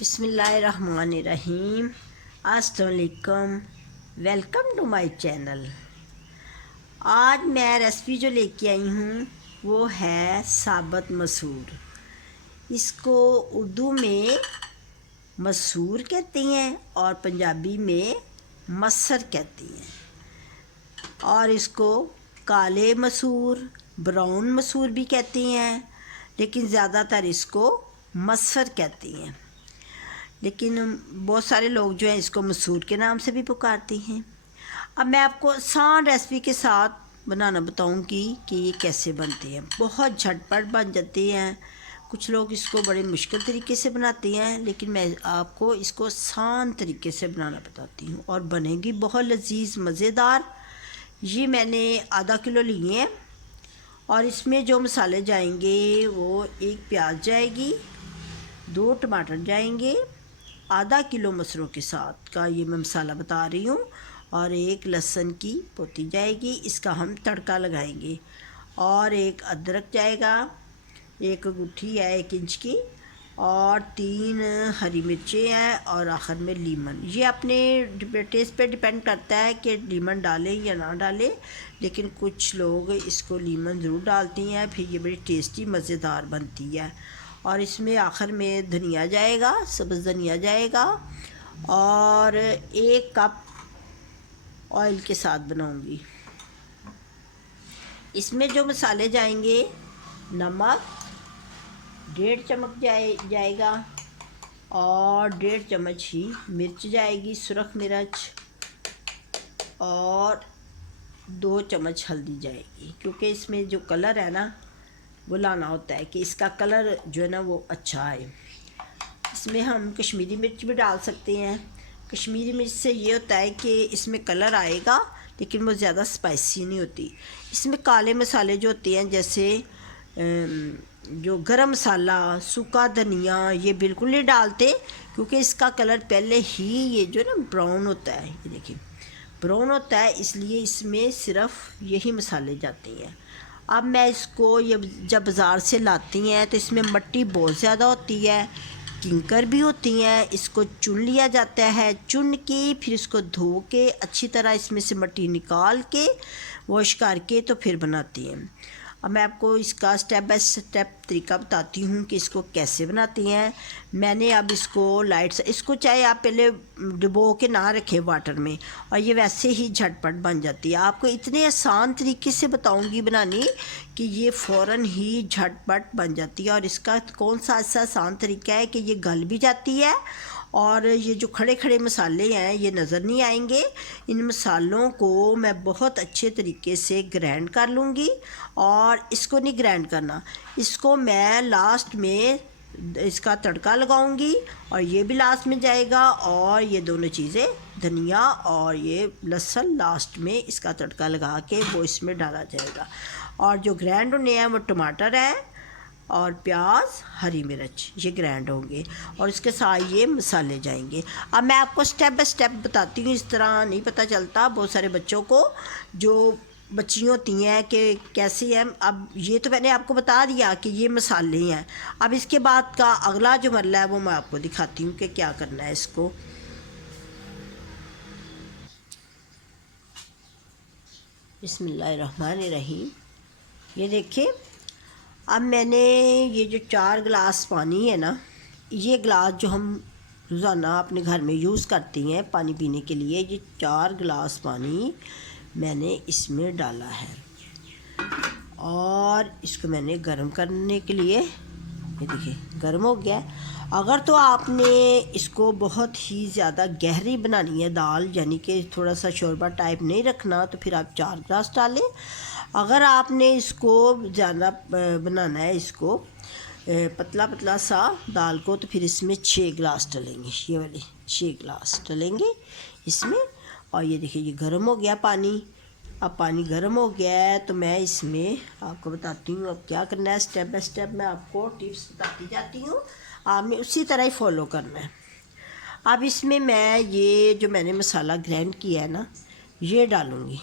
बिस्मिल्लाहिर्रहमानिर्रहीम। अस्सलामुअलैकुम, welcome to my channel. आज मैं रेसिपी जो लेके आई हूँ वो है साबुत मसूर। इसको उर्दू में मसूर कहती हैं और पंजाबी में मसर कहती हैं, और इसको काले मसूर, ब्राउन मसूर भी कहती हैं, लेकिन ज़्यादातर इसको मसर कहती हैं। लेकिन बहुत सारे लोग जो हैं इसको मसूर के नाम से भी पुकारती हैं। अब मैं आपको आसान रेसिपी के साथ बनाना बताऊंगी कि ये कैसे बनती हैं। बहुत झटपट बन जाती हैं। कुछ लोग इसको बड़े मुश्किल तरीके से बनाते हैं, लेकिन मैं आपको इसको आसान तरीके से बनाना बताती हूँ और बनेगी बहुत लजीज मज़ेदार। ये मैंने आधा किलो लिए हैं और इसमें जो मसाले जाएंगे वो एक प्याज जाएगी, 2 टमाटर जाएंगे, आधा किलो मसूरों के साथ का ये मैं मसाला बता रही हूँ, और एक लहसुन की पोती जाएगी, इसका हम तड़का लगाएंगे, और एक अदरक जाएगा, एक गुठी है 1 इंच की, और 3 हरी मिर्चें हैं, और आखिर में लीमन। ये अपने टेस्ट पे डिपेंड करता है कि लीमन डालें या ना डालें, लेकिन कुछ लोग इसको लीमन ज़रूर डालती हैं, फिर ये बड़ी टेस्टी मज़ेदार बनती है। और इसमें आखिर में धनिया जाएगा, सब्ज़ धनिया जाएगा, और 1 कप ऑयल के साथ बनाऊंगी। इसमें जो मसाले जाएंगे, नमक 1.5 चम्मच जाएगा, और 1.5 चम्मच ही मिर्च जाएगी, सुरख मिर्च, और 2 चम्मच हल्दी जाएगी, क्योंकि इसमें जो कलर है ना वो लाना होता है कि इसका कलर जो है ना वो अच्छा है। इसमें हम कश्मीरी मिर्च भी डाल सकते हैं। कश्मीरी मिर्च से ये होता है कि इसमें कलर आएगा, लेकिन वो ज़्यादा स्पाइसी नहीं होती। इसमें काले मसाले जो होते हैं, जैसे जो गरम मसाला, सूखा धनिया, ये बिल्कुल नहीं डालते, क्योंकि इसका कलर पहले ही ये जो ना ब्राउन होता है, ये देखिए ब्राउन होता है, इसलिए इसमें सिर्फ यही मसाले जाते हैं। अब मैं इसको ये जब बाज़ार से लाती हैं तो इसमें मिट्टी बहुत ज़्यादा होती है, किंकर भी होती हैं। इसको चुन लिया जाता है, चुन के फिर इसको धो के अच्छी तरह इसमें से मिट्टी निकाल के वॉश करके तो फिर बनाती हैं। अब मैं आपको इसका स्टेप बाय स्टेप तरीका बताती हूँ कि इसको कैसे बनाती हैं। मैंने अब इसको लाइट से, इसको चाहे आप पहले डुबो के ना रखें वाटर में, और ये वैसे ही झटपट बन जाती है। आपको इतने आसान तरीके से बताऊँगी बनानी कि ये फ़ौरन ही झटपट बन जाती है। और इसका कौन सा ऐसा आसान तरीका है कि ये गल भी जाती है, और ये जो खड़े खड़े मसाले हैं ये नज़र नहीं आएंगे। इन मसालों को मैं बहुत अच्छे तरीके से ग्राइंड कर लूँगी, और इसको नहीं ग्राइंड करना, इसको मैं लास्ट में इसका तड़का लगाऊंगी, और ये भी लास्ट में जाएगा, और ये दोनों चीज़ें धनिया और ये लहसुन लास्ट में इसका तड़का लगा के वो इसमें डाला जाएगा। और जो ग्राइंड होने हैं वो टमाटर है और प्याज, हरी मिर्च, ये ग्राइंड होंगे, और इसके साथ ये मसाले जाएंगे। अब मैं आपको स्टेप बाय स्टेप बताती हूँ, इस तरह नहीं पता चलता बहुत सारे बच्चों को, जो बच्चियाँ होती हैं कि कैसी हैं। अब ये तो मैंने आपको बता दिया कि ये मसाले हैं। अब इसके बाद का अगला जो मरला है वो मैं आपको दिखाती हूँ कि क्या करना है इसको। बिस्मिल्लाहिर्रहमानिर्रहीम। ये देखिए, अब मैंने ये जो 4 गिलास पानी है ना, ये गिलास जो हम रोज़ाना अपने घर में यूज़ करती हैं पानी पीने के लिए, ये 4 गिलास पानी मैंने इसमें डाला है, और इसको मैंने गर्म करने के लिए, ये देखिए गर्म हो गया है। अगर तो आपने इसको बहुत ही ज़्यादा गहरी बनानी है दाल, यानी कि थोड़ा सा शोरबा टाइप नहीं रखना, तो फिर आप 4 गिलास डालें। अगर आपने इसको ज़्यादा बनाना है, इसको पतला पतला सा दाल को, तो फिर इसमें 6 गिलास डलेंगे, ये वाले 6 गिलास डलेंगे इसमें। और ये देखिए ये गर्म हो गया पानी। अब पानी गर्म हो गया है तो मैं इसमें आपको बताती हूँ अब क्या करना है। स्टेप बाय स्टेप मैं आपको टिप्स बताती जाती हूँ, आपने उसी तरह ही फॉलो करना है। अब इसमें मैं ये जो मैंने मसाला ग्राइंड किया है ना, ये डालूँगी।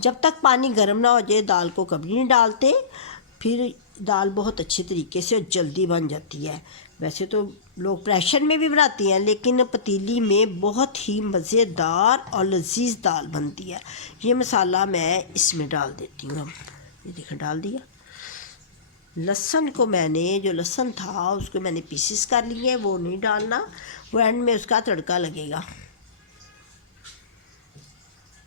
जब तक पानी गर्म ना हो जाए दाल को कभी नहीं डालते, फिर दाल बहुत अच्छे तरीके से और जल्दी बन जाती है। वैसे तो लोग प्रेशर में भी बनाती हैं, लेकिन पतीली में बहुत ही मज़ेदार और लजीज दाल बनती है। ये मसाला मैं इसमें डाल देती हूँ। अब ये देखो डाल दिया। लहसुन को मैंने, जो लहसुन था उसको मैंने पीसेस कर लिए, वो नहीं डालना, वो एंड में उसका तड़का लगेगा।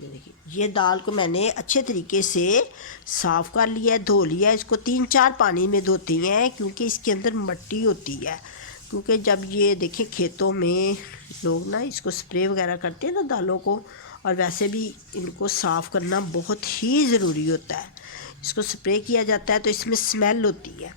ये देखिए, ये दाल को मैंने अच्छे तरीके से साफ़ कर लिया है, धो लिया है। इसको 3-4 पानी में धोती हैं क्योंकि इसके अंदर मिट्टी होती है। क्योंकि जब ये देखिए खेतों में लोग ना इसको स्प्रे वगैरह करते हैं ना दालों को, और वैसे भी इनको साफ़ करना बहुत ही ज़रूरी होता है। इसको स्प्रे किया जाता है तो इसमें स्मेल होती है,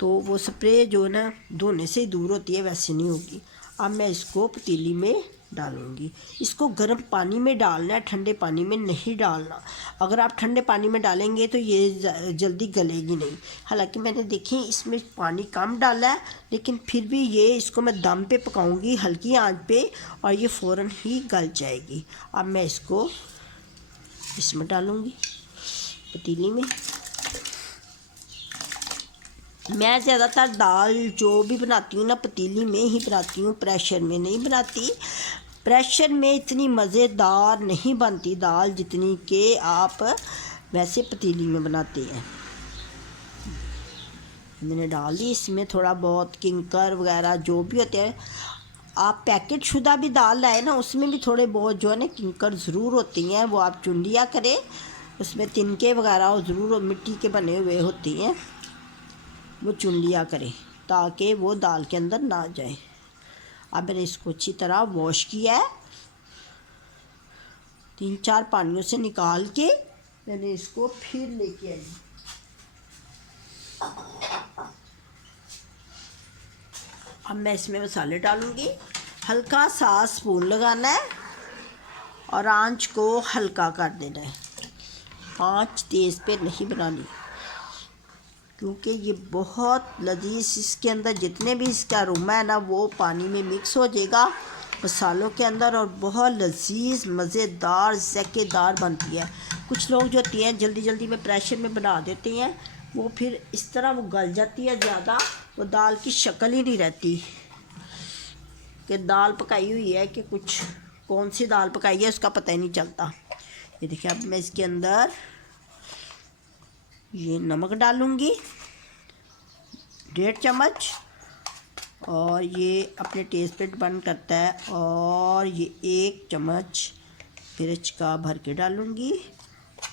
तो वो स्प्रे जो है ना धोने से ही दूर होती है, वैसे नहीं होगी। अब मैं इसको पतीली में डालूँगी। इसको गर्म पानी में डालना है, ठंडे पानी में नहीं डालना। अगर आप ठंडे पानी में डालेंगे तो ये जल्दी गलेगी नहीं। हालांकि मैंने देखी इसमें पानी कम डाला है, लेकिन फिर भी ये इसको मैं दम पे पकाऊंगी हल्की आंच पे, और ये फ़ौरन ही गल जाएगी। अब मैं इसको इसमें डालूँगी पतीली में। मैं ज़्यादातर दाल जो भी बनाती हूँ ना पतीली में ही बनाती हूँ, प्रेशर में नहीं बनाती। प्रेशर में इतनी मज़ेदार नहीं बनती दाल जितनी कि आप वैसे पतीली में बनाते हैं। मैंने डाल दी इसमें थोड़ा बहुत किंकर वगैरह जो भी होते हैं। आप पैकेट शुदा भी दाल लाए ना, उसमें भी थोड़े बहुत जो है ना किंकर ज़रूर होती हैं, वो आप चुन लिया करें। उसमें तिनके वगैरह ज़रूर मिट्टी के बने हुए होती हैं, वो चुन लिया करें ताकि वो दाल के अंदर ना जाए। अब मैंने इसको अच्छी तरह वॉश किया है, 3-4 पानियों से निकाल के मैंने इसको फिर लेके आई। अब मैं इसमें मसाले डालूँगी। हल्का सा स्पून लगाना है और आंच को हल्का कर देना है। आंच तेज़ पे नहीं बनानी, क्योंकि ये बहुत लजीज, इसके अंदर जितने भी इसका अरोमा है ना वो पानी में मिक्स हो जाएगा मसालों के अंदर, और बहुत लजीज मज़ेदार ज़ायकेदार बनती है। कुछ लोग जो होती हैं जल्दी जल्दी में प्रेशर में बना देते हैं, वो फिर इस तरह वो गल जाती है ज़्यादा, वो दाल की शक्ल ही नहीं रहती कि दाल पकाई हुई है कि कुछ कौन सी दाल पकाई है उसका पता ही नहीं चलता। ये देखिए, अब मैं इसके अंदर ये नमक डालूँगी 1.5 चम्मच, और ये अपने टेस्ट पे डिपेंड करता है, और ये 1 चम्मच मिर्च का भर के डालूँगी,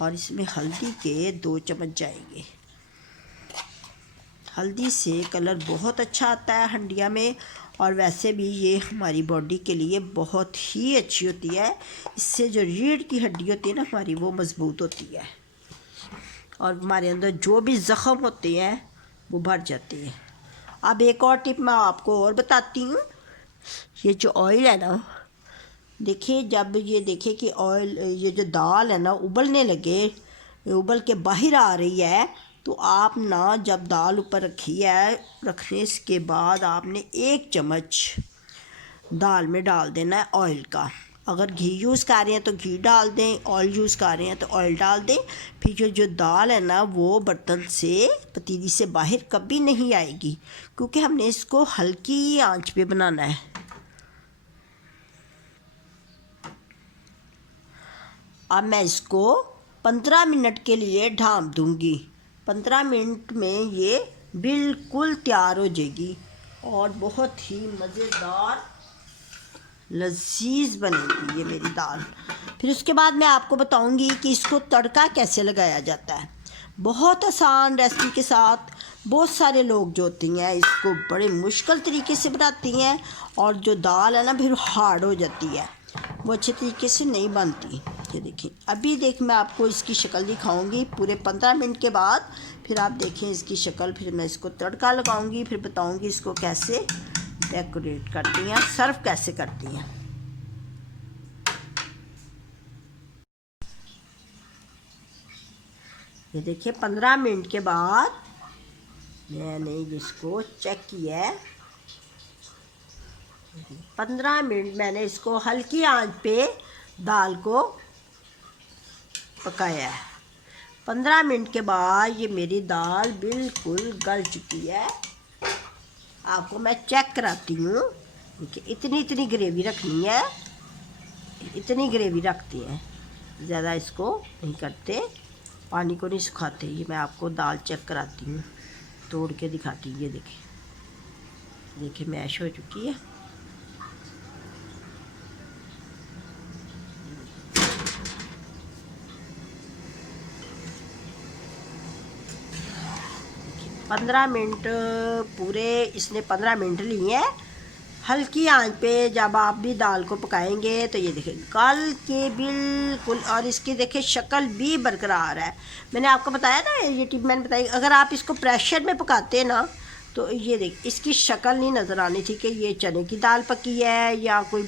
और इसमें हल्दी के 2 चम्मच जाएंगे। हल्दी से कलर बहुत अच्छा आता है हंडिया में, और वैसे भी ये हमारी बॉडी के लिए बहुत ही अच्छी होती है। इससे जो रीढ़ की हड्डी होती है ना हमारी, वो मज़बूत होती है, और हमारे अंदर जो भी ज़ख़म होते हैं वो भर जाते हैं। अब एक और टिप मैं आपको और बताती हूँ। ये जो ऑयल है ना, देखिए जब ये देखिए कि ऑयल, ये जो दाल है ना उबलने लगे, उबल के बाहर आ रही है, तो आप ना जब दाल ऊपर रखी है, रखने के बाद आपने 1 चम्मच दाल में डाल देना है ऑयल का। अगर घी यूज़ कर रहे हैं तो घी डाल दें, ऑयल यूज़ कर रहे हैं तो ऑयल डाल दें। फिर जो दाल है ना वो बर्तन से, पतीली से बाहर कभी नहीं आएगी, क्योंकि हमने इसको हल्की आंच पे बनाना है। अब मैं इसको 15 मिनट के लिए ढाँप दूँगी। 15 मिनट में ये बिल्कुल तैयार हो जाएगी और बहुत ही मज़ेदार लजीज बनेगी ये मेरी दाल। फिर उसके बाद मैं आपको बताऊंगी कि इसको तड़का कैसे लगाया जाता है, बहुत आसान रेसिपी के साथ। बहुत सारे लोग जो होती हैं इसको बड़े मुश्किल तरीके से बनाती हैं, और जो दाल है ना फिर हार्ड हो जाती है, वो अच्छे तरीके से नहीं बनती। ये देखिए, अभी मैं आपको इसकी शक्ल दिखाऊंगी पूरे 15 मिनट के बाद। फिर आप देखें इसकी शक्ल, फिर मैं इसको तड़का लगाऊंगी, फिर बताऊंगी इसको कैसे डेकोरेट करती हैं, सर्व कैसे करती हैं। ये देखिए 15 मिनट के बाद मैंने इसको चेक किया है। 15 मिनट मैंने इसको हल्की आंच पे दाल को पकाया है। 15 मिनट के बाद ये मेरी दाल बिल्कुल गल चुकी है। आपको मैं चेक कराती हूँ। देखिए इतनी इतनी ग्रेवी रखनी है, इतनी ग्रेवी रखती हैं, ज़्यादा इसको नहीं करते, पानी को नहीं सुखाते। ये मैं आपको दाल चेक कराती हूँ, तोड़ के दिखाती हूँ। ये देखिए, देखिए मैश हो चुकी है। देखिए 15 मिनट पूरे इसने 15 मिनट लिए हैं हल्की आंच पे। जब आप भी दाल को पकाएंगे तो ये देखिए गल के बिल्कुल, और इसकी देखिए शक्ल भी बरकरार है। मैंने आपको बताया ना, ये टिप मैंने बताई, अगर आप इसको प्रेशर में पकाते हैं ना तो ये देखिए इसकी शक्ल नहीं नज़र आनी थी कि ये चने की दाल पकी है या कोई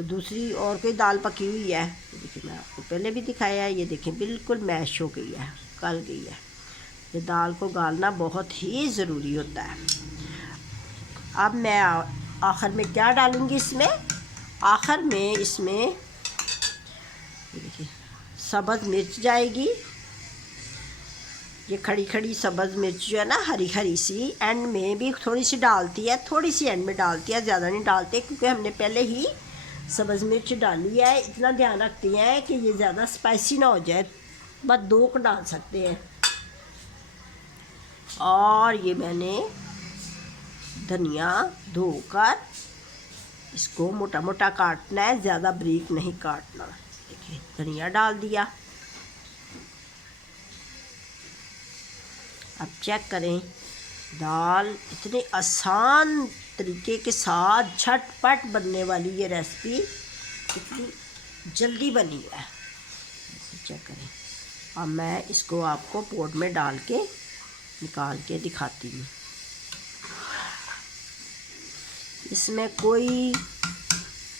दूसरी और कोई दाल पकी हुई है। देखिए मैं आपको पहले भी दिखाया है, ये देखिए बिल्कुल मैश हो गई है, गल गई है। ये दाल को गालना बहुत ही ज़रूरी होता है। अब मैं आखिर में क्या डालूँगी इसमें, आखिर में इसमें देखिए सब्ज़ मिर्च जाएगी। ये खड़ी खड़ी सब्ज़ मिर्च जो है ना, हरी हरी सी, एंड में भी थोड़ी सी डालती है, थोड़ी सी एंड में डालती है, ज़्यादा नहीं डालते क्योंकि हमने पहले ही सब्ज़ मिर्च डाली है। इतना ध्यान रखती हैं कि ये ज़्यादा स्पाइसी ना हो जाए, बस 2 को डाल सकते हैं। और ये मैंने धनिया धोकर इसको मोटा मोटा काटना है, ज़्यादा बारीक नहीं काटना। देखिए धनिया डाल दिया। अब चेक करें, दाल इतने आसान तरीके के साथ झटपट बनने वाली ये रेसिपी कितनी जल्दी बनी है, चेक करें। अब मैं इसको आपको पोट में डाल के निकाल के दिखाती हूँ। इसमें कोई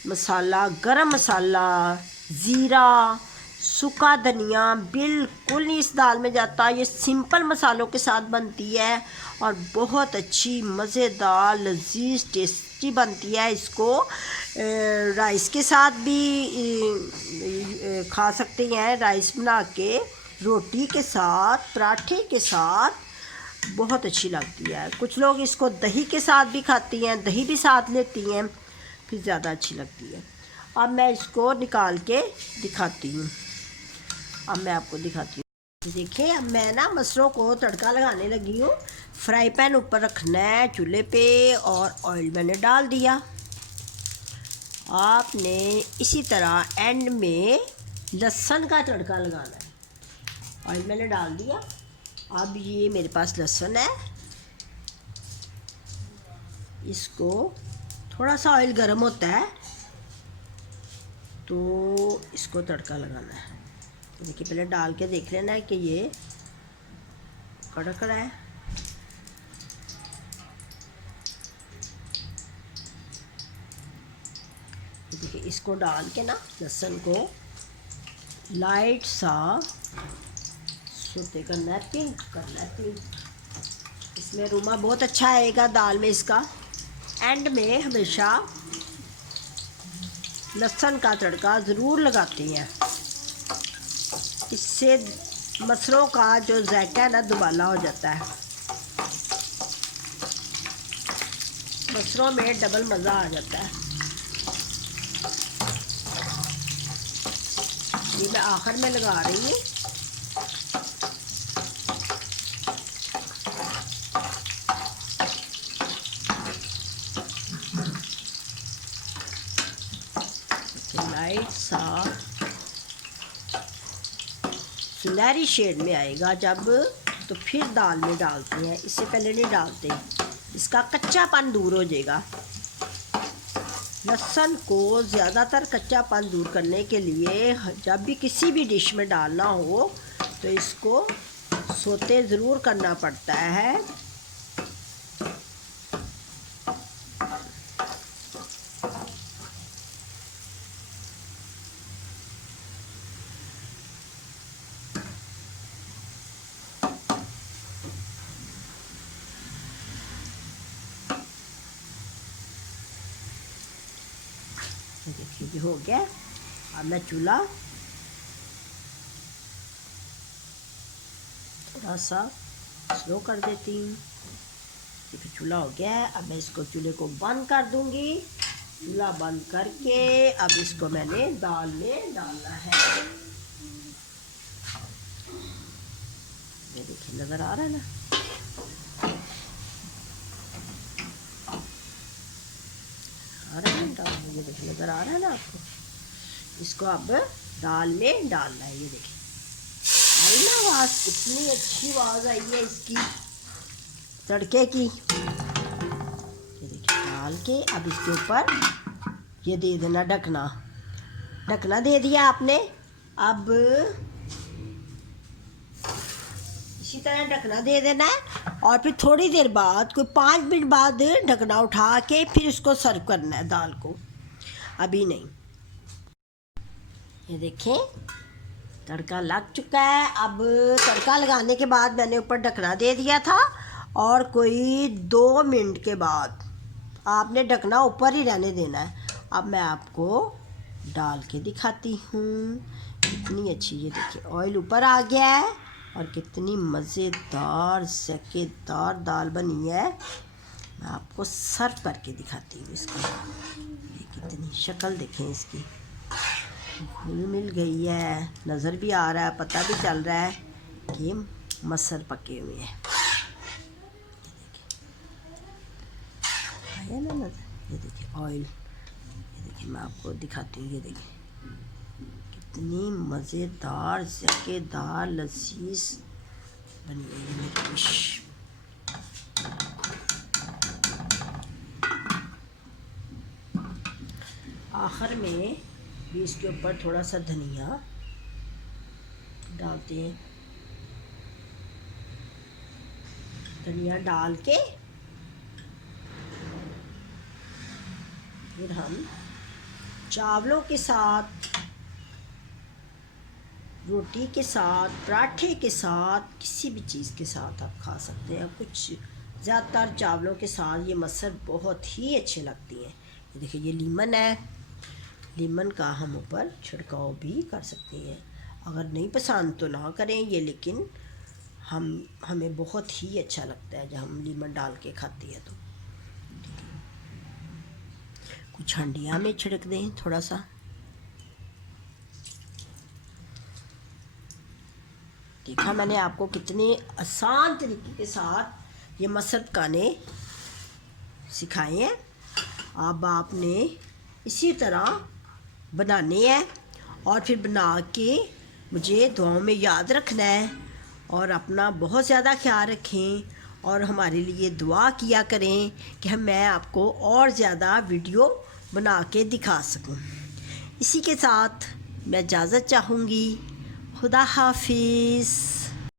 मसाला, गरम मसाला, ज़ीरा, सूखा धनिया बिल्कुल नहीं इस दाल में जाता। ये सिंपल मसालों के साथ बनती है और बहुत अच्छी मज़ेदार लजीज टेस्टी बनती है। इसको राइस के साथ भी खा सकते हैं, राइस बना के, रोटी के साथ, पराठे के साथ बहुत अच्छी लगती है। कुछ लोग इसको दही के साथ भी खाती हैं, दही भी साथ लेती हैं, फिर ज़्यादा अच्छी लगती है। अब मैं इसको निकाल के दिखाती हूँ। अब मैं आपको दिखाती हूँ। देखिए अब मैं ना मसरों को तड़का लगाने लगी हूँ। फ्राई पैन ऊपर रखना है चूल्हे पे और ऑयल मैंने डाल दिया। आपने इसी तरह एंड में लहसुन का तड़का लगाना है। ऑयल मैंने डाल दिया। अब ये मेरे पास लहसुन है, इसको थोड़ा सा ऑयल गर्म होता है तो इसको तड़का लगाना है। तो देखिए पहले डाल के देख लेना है कि ये कड़क रहा है। तो देखिए इसको डाल के ना लहसुन को लाइट सा सोते करना है, पिंक करना है, पिंक। इसमें अरोमा बहुत अच्छा आएगा दाल में इसका। एंड में हमेशा लहसुन का तड़का ज़रूर लगाते हैं, इससे मसरों का जो जायका है ना दुबाला हो जाता है। मसरों में डबल मज़ा आ जाता है। ये मैं आखिर में लगा रही हूँ। लाइट सा सुनहरी शेड में आएगा जब, तो फिर दाल में डालते हैं, इससे पहले नहीं डालते, इसका कच्चापन दूर हो जाएगा। लहसुन को ज़्यादातर कच्चापन दूर करने के लिए जब भी किसी भी डिश में डालना हो तो इसको सोते ज़रूर करना पड़ता है। देखिए ये हो गया। अब मैं चूल्हा थोड़ा सा स्लो कर देती हूँ। देखिए चूल्हा हो गया है। अब मैं इसको चूल्हे को बंद कर दूंगी। चूल्हा बंद करके अब इसको मैंने दाल में डालना है। ये देखिए नज़र आ रहा है ना, आ रहा है दाल में, ये देखिए नज़र आ रहा है ना आपको। इसको अब दाल में डालना है। ये देखिए आई ना आवाज़, कितनी अच्छी आवाज़ आई है इसकी तड़के की। ये देखिए डाल के अब इसके ऊपर ये दे देना ढकना। ढकना दे दिया आपने। अब इसी तरह ढकना दे देना है और फिर थोड़ी देर बाद, कोई 5 मिनट बाद ढकना उठा के फिर इसको सर्व करना है दाल को, अभी नहीं। ये देखें तड़का लग चुका है। अब तड़का लगाने के बाद मैंने ऊपर ढकना दे दिया था और कोई 2 मिनट के बाद आपने ढकना ऊपर ही रहने देना है। अब मैं आपको डाल के दिखाती हूँ कितनी अच्छी, ये देखिए ऑयल ऊपर आ गया है और कितनी मज़ेदार ज़ायकेदार दाल बनी है। मैं आपको सर्व करके दिखाती हूँ इसको। ये कितनी शक्ल देखें इसकी, घुल मिल गई है, नज़र भी आ रहा है, पता भी चल रहा है कि मसर पके हुए हैं। ये देखिए आया ना नज़र, ये देखिए ऑयल, ये देखिए मैं आपको दिखाती हूँ। ये देखिए कितनी मज़ेदार ज़ायकेदार लजीज बनी है मेरी डिश। आखिर में भी इसके ऊपर थोड़ा सा धनिया डालते हैं। धनिया डाल के फिर हम चावलों के साथ, रोटी के साथ, पराठे के साथ, किसी भी चीज़ के साथ आप खा सकते हैं। कुछ ज़्यादातर चावलों के साथ ये मसर बहुत ही अच्छे लगती हैं। ये देखिए ये लीमन है, लीमन का हम ऊपर छिड़काव भी कर सकते हैं। अगर नहीं पसंद तो ना करें ये, लेकिन हमें बहुत ही अच्छा लगता है जब हम लीमन डाल के खाते हैं। तो कुछ हंडिया में छिड़क दें थोड़ा सा। देखा मैंने आपको कितने आसान तरीके के साथ ये मसर पकाने सिखाए हैं। अब आपने इसी तरह बनाने हैं और फिर बना के मुझे दुआओं में याद रखना है और अपना बहुत ज़्यादा ख्याल रखें और हमारे लिए दुआ किया करें कि मैं आपको और ज़्यादा वीडियो बना के दिखा सकूं। इसी के साथ मैं इजाज़त चाहूँगी। खुदा हाफिज़।